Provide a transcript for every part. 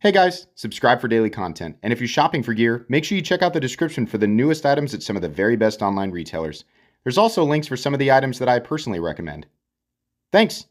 Hey guys, subscribe for daily content. And if you're shopping for gear, make sure you check out the description for the newest items at some of the very best online retailers. There's also links for some of the items that I personally recommend. Thanks!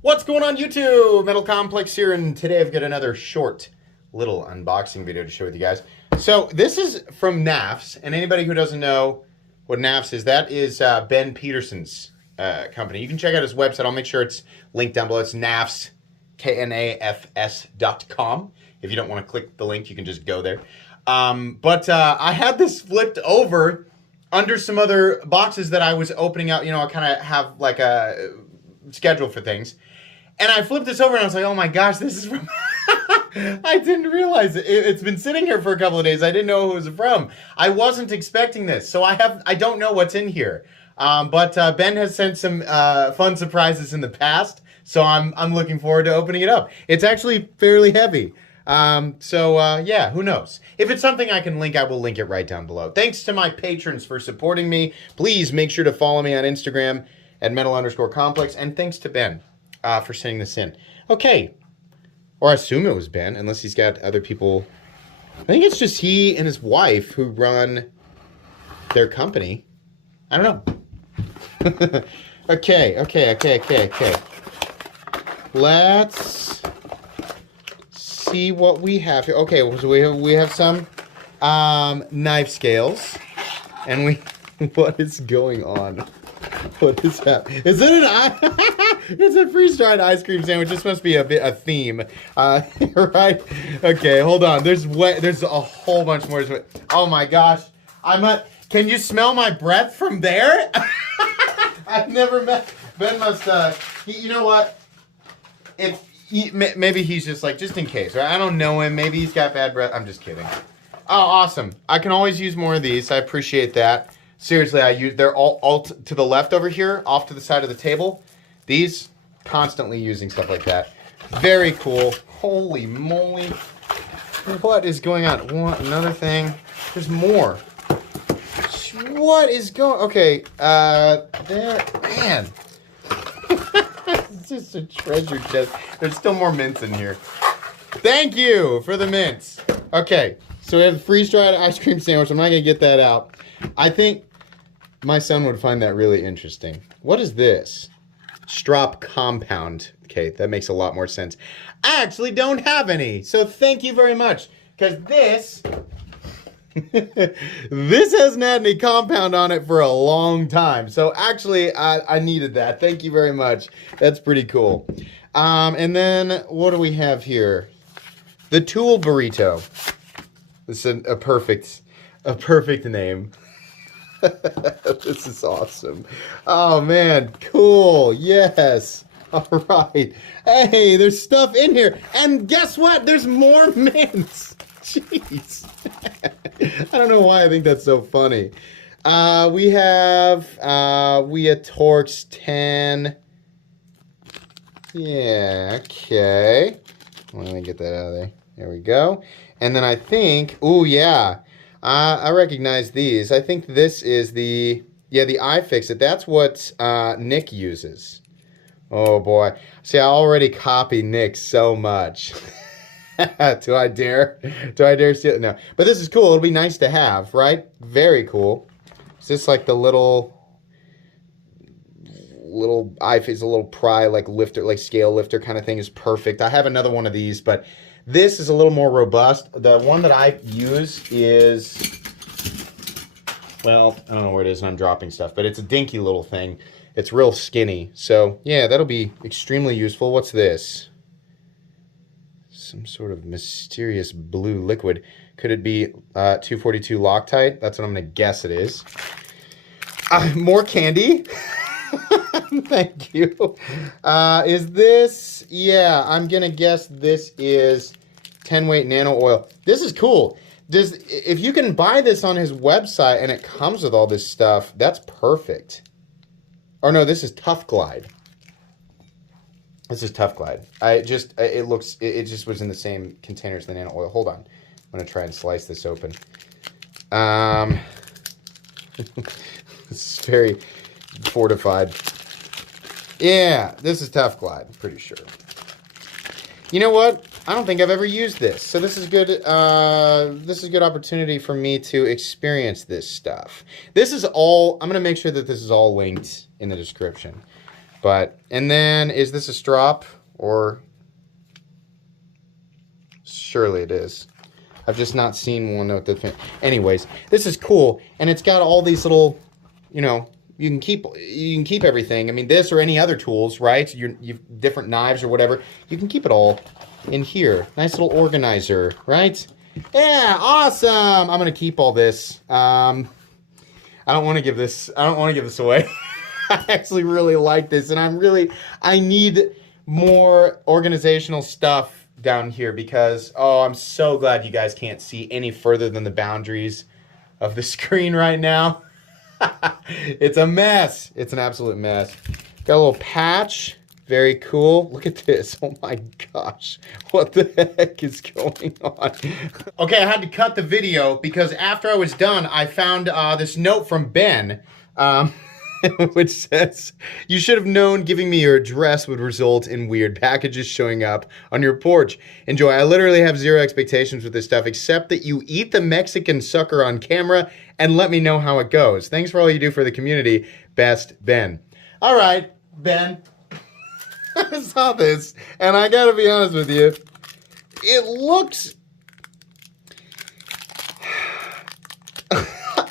What's going on YouTube? Metal Complex here, and today I've got another short little unboxing video to share with you guys. So this is from NAFS, and anybody who doesn't know what NAFS is, that is Ben Peterson's company. You can check out his website. I'll make sure it's linked down below. It's NAFS. KNAFS.com. If you don't want to click the link, you can just go there. But I had this flipped over under some other boxes that I was opening out. You know, I kind of have like a schedule for things. And I flipped this over and I was like, oh my gosh, this is from... I didn't realize it. It's been sitting here for a couple of days. I didn't know who it was from. I wasn't expecting this. So I don't know what's in here. But Ben has sent some fun surprises in the past. So I'm looking forward to opening it up. It's actually fairly heavy. Yeah, who knows? If it's something I can link, I will link it right down below. Thanks to my patrons for supporting me. Please make sure to follow me on Instagram at metal_complex. And thanks to Ben for sending this in. Okay. Or I assume it was Ben, unless he's got other people. I think it's just he and his wife who run their company. I don't know. Okay. Let's see what we have here. Okay, so we have some knife scales, and what is going on? What is happening? Is it it's a freeze-dried ice cream sandwich. This must be a theme, right? Okay, hold on. There's a whole bunch more. Oh my gosh, can you smell my breath from there? I've never met Ben. You know what? Maybe he's just like, just in case, right? I don't know him. Maybe he's got bad breath. I'm just kidding. Oh, awesome. I can always use more of these. I appreciate that. Seriously, they're all to the left over here, off to the side of the table. These, constantly using stuff like that. Very cool. Holy moly. What is going on? Another thing. There's more. What is going... Okay, there... Man. It's just a treasure chest. There's still more mints in here. Thank you for the mints. Okay, so we have the freeze-dried ice cream sandwich. I'm not going to get that out. I think my son would find that really interesting. What is this? Strop compound. Okay, that makes a lot more sense. I actually don't have any, so thank you very much. Because this... this hasn't had any compound on it for a long time. So actually, I needed that. Thank you very much. That's pretty cool. And then, what do we have here? The Tool Burrito. This is a perfect name. This is awesome. Oh, man. Cool. Yes. All right. Hey, there's stuff in here. And guess what? There's more mints. Jeez. I don't know why I think that's so funny. We have Torx 10. Yeah, okay. Let me get that out of there. There we go. And then I think, ooh, yeah. I recognize these. I think this is the iFixit. That's what Nick uses. Oh, boy. See, I already copy Nick so much. Do I dare steal it? No. But this is cool. It'll be nice to have, right? Very cool. Is this like the little iFixit, a little pry, like lifter, like scale lifter kind of thing is perfect. I have another one of these, but this is a little more robust. The one that I use is, well, I don't know where it is and I'm dropping stuff, but it's a dinky little thing. It's real skinny. So yeah, that'll be extremely useful. What's this? Some sort of mysterious blue liquid. Could it be 242 Loctite? That's what I'm going to guess it is. More candy? Thank you. Is this... Yeah, I'm going to guess this is 10-weight nano oil. This is cool. If you can buy this on his website and it comes with all this stuff, that's perfect. Or no, this is Tough Glide. This is Tough Glide. It just was in the same container as the nano oil. Hold on. I'm going to try and slice this open. This is very fortified. Yeah, this is Tough Glide, I'm pretty sure. You know what? I don't think I've ever used this. So this is good. This is a good opportunity for me to experience this stuff. This is all, I'm going to make sure that this is all linked in the description. But, and then, is this a strop? Or, surely it is. I've just not seen one with the, anyways, this is cool. And it's got all these little, you know, you can keep everything. I mean, this or any other tools, right? You've different knives or whatever. You can keep it all in here. Nice little organizer, right? Yeah, awesome. I'm gonna keep all this. I don't want to give this. I don't want to give this away. I actually really like this, and I need more organizational stuff down here because, oh, I'm so glad you guys can't see any further than the boundaries of the screen right now. It's a mess. It's an absolute mess. Got a little patch. Very cool. Look at this. Oh my gosh. What the heck is going on? Okay, I had to cut the video because after I was done, I found this note from Ben, which says, "You should have known giving me your address would result in weird packages showing up on your porch. Enjoy. I literally have zero expectations with this stuff except that you eat the Mexican sucker on camera and let me know how it goes. Thanks for all you do for the community. Best, Ben." All right, Ben. I saw this, and I gotta be honest with you. It looks...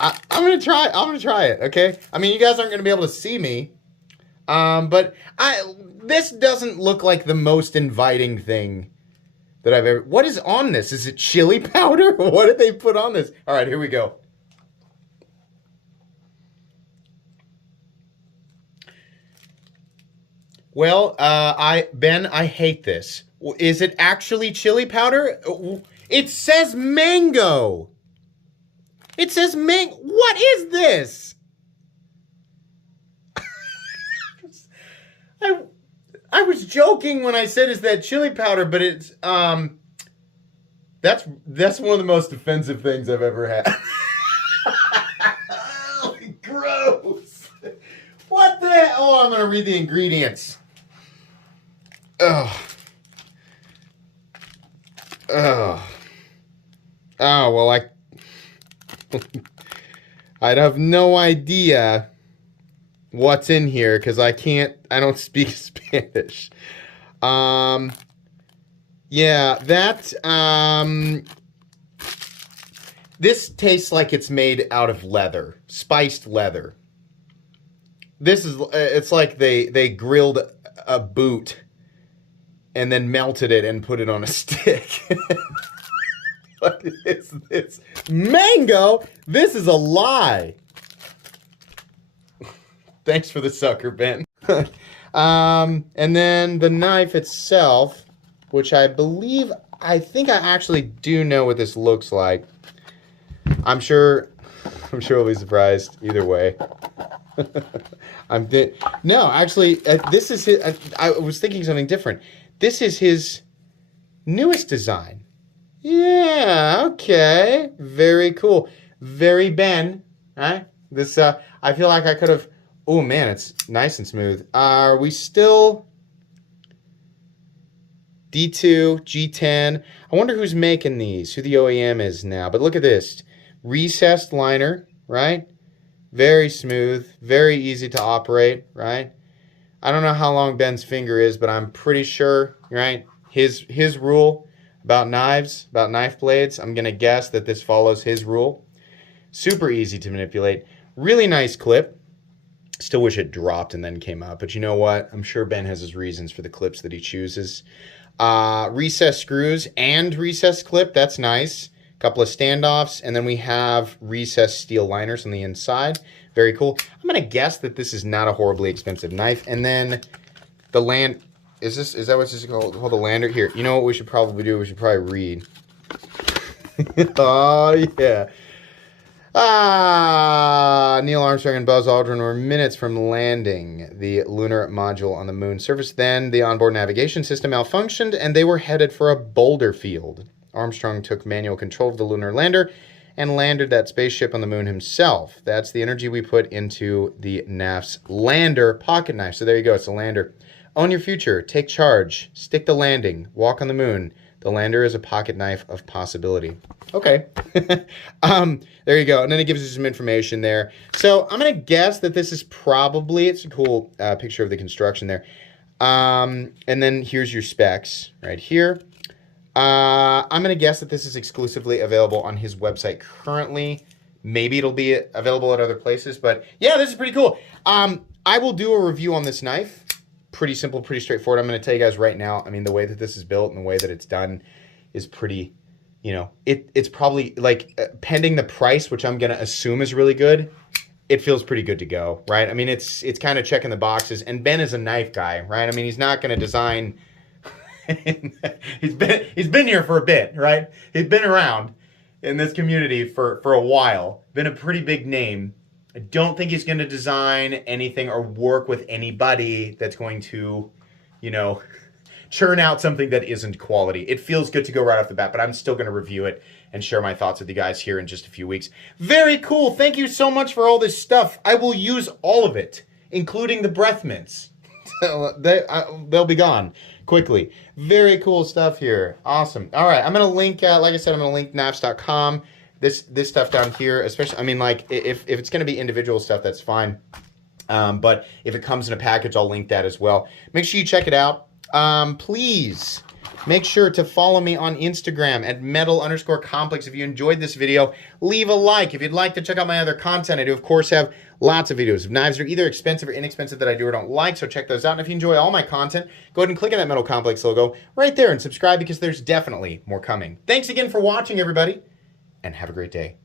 I'm gonna try it, okay? I mean, you guys aren't gonna be able to see me, but this doesn't look like the most inviting thing that I've ever... What is on this? Is it chili powder? What did they put on this? All right, here we go. Well, Ben, I hate this. Is it actually chili powder? It says mango. It says mango. What is this? I was joking when I said, is that chili powder, but it's, that's one of the most offensive things I've ever had. Gross. What the? Oh, I'm going to read the ingredients. Oh. Oh. Oh, well, I'd have no idea what's in here because I don't speak Spanish. Yeah, this tastes like it's made out of leather, spiced leather. It's like they grilled a boot and then melted it and put it on a stick. What is this? Mango? This is a lie. Thanks for the sucker, Ben. And then the knife itself, which I think I actually do know what this looks like. I'm sure we'll be surprised either way. No, actually, this is his. I was thinking something different. This is his newest design. Yeah, okay. Very cool. Very Ben. Right? This, I feel like I could have... Oh, man, it's nice and smooth. Are we still... D2, G10. I wonder who's making these, who the OEM is now. But look at this. Recessed liner, right? Very smooth. Very easy to operate, right? I don't know how long Ben's finger is, but I'm pretty sure, right? His rule about knives, about knife blades, I'm going to guess that this follows his rule. Super easy to manipulate. Really nice clip. Still wish it dropped and then came out, but you know what? I'm sure Ben has his reasons for the clips that he chooses. Recessed screws and recessed clip, that's nice. Couple of standoffs, and then we have recessed steel liners on the inside. Very cool. I'm going to guess that this is not a horribly expensive knife. And then the is that what this is called? The lander? Here, you know what we should probably do? We should probably read. Oh, yeah. Neil Armstrong and Buzz Aldrin were minutes from landing the lunar module on the moon's surface. Then the onboard navigation system malfunctioned, and they were headed for a boulder field. Armstrong took manual control of the lunar lander and landed that spaceship on the moon himself. That's the energy we put into the NAF's lander pocket knife. So there you go, it's a lander. Own your future. Take charge. Stick the landing. Walk on the moon. The lander is a pocket knife of possibility. Okay. There you go. And then it gives you some information there. So I'm going to guess that this is probably, it's a cool picture of the construction there. And then here's your specs right here. I'm going to guess that this is exclusively available on his website currently. Maybe it'll be available at other places, but yeah, this is pretty cool. I will do a review on this knife. Pretty simple, pretty straightforward. I'm going to tell you guys right now, I mean, the way that this is built and the way that it's done is pretty, you know, it's probably like pending the price, which I'm going to assume is really good. It feels pretty good to go, right? I mean, it's kind of checking the boxes, and Ben is a knife guy, right? I mean, he's not going to design. he's been here for a bit, right? He's been around in this community for a while. Been a pretty big name. I don't think he's going to design anything or work with anybody that's going to, you know, churn out something that isn't quality. It feels good to go right off the bat, but I'm still going to review it and share my thoughts with you guys here in just a few weeks. Very cool. Thank you so much for all this stuff. I will use all of it, including the breath mints. They'll be gone quickly. Very cool stuff here. Awesome. All right, I'm going to link, like I said, I'm going to link knives.com. This stuff down here, especially, I mean, like, if it's going to be individual stuff, that's fine. But if it comes in a package, I'll link that as well. Make sure you check it out. Please make sure to follow me on Instagram at metal_complex. If you enjoyed this video, leave a like. If you'd like to check out my other content, I do, of course, have lots of videos of knives that are either expensive or inexpensive that I do or don't like, so check those out. And if you enjoy all my content, go ahead and click on that Metal Complex logo right there and subscribe, because there's definitely more coming. Thanks again for watching, everybody, and have a great day.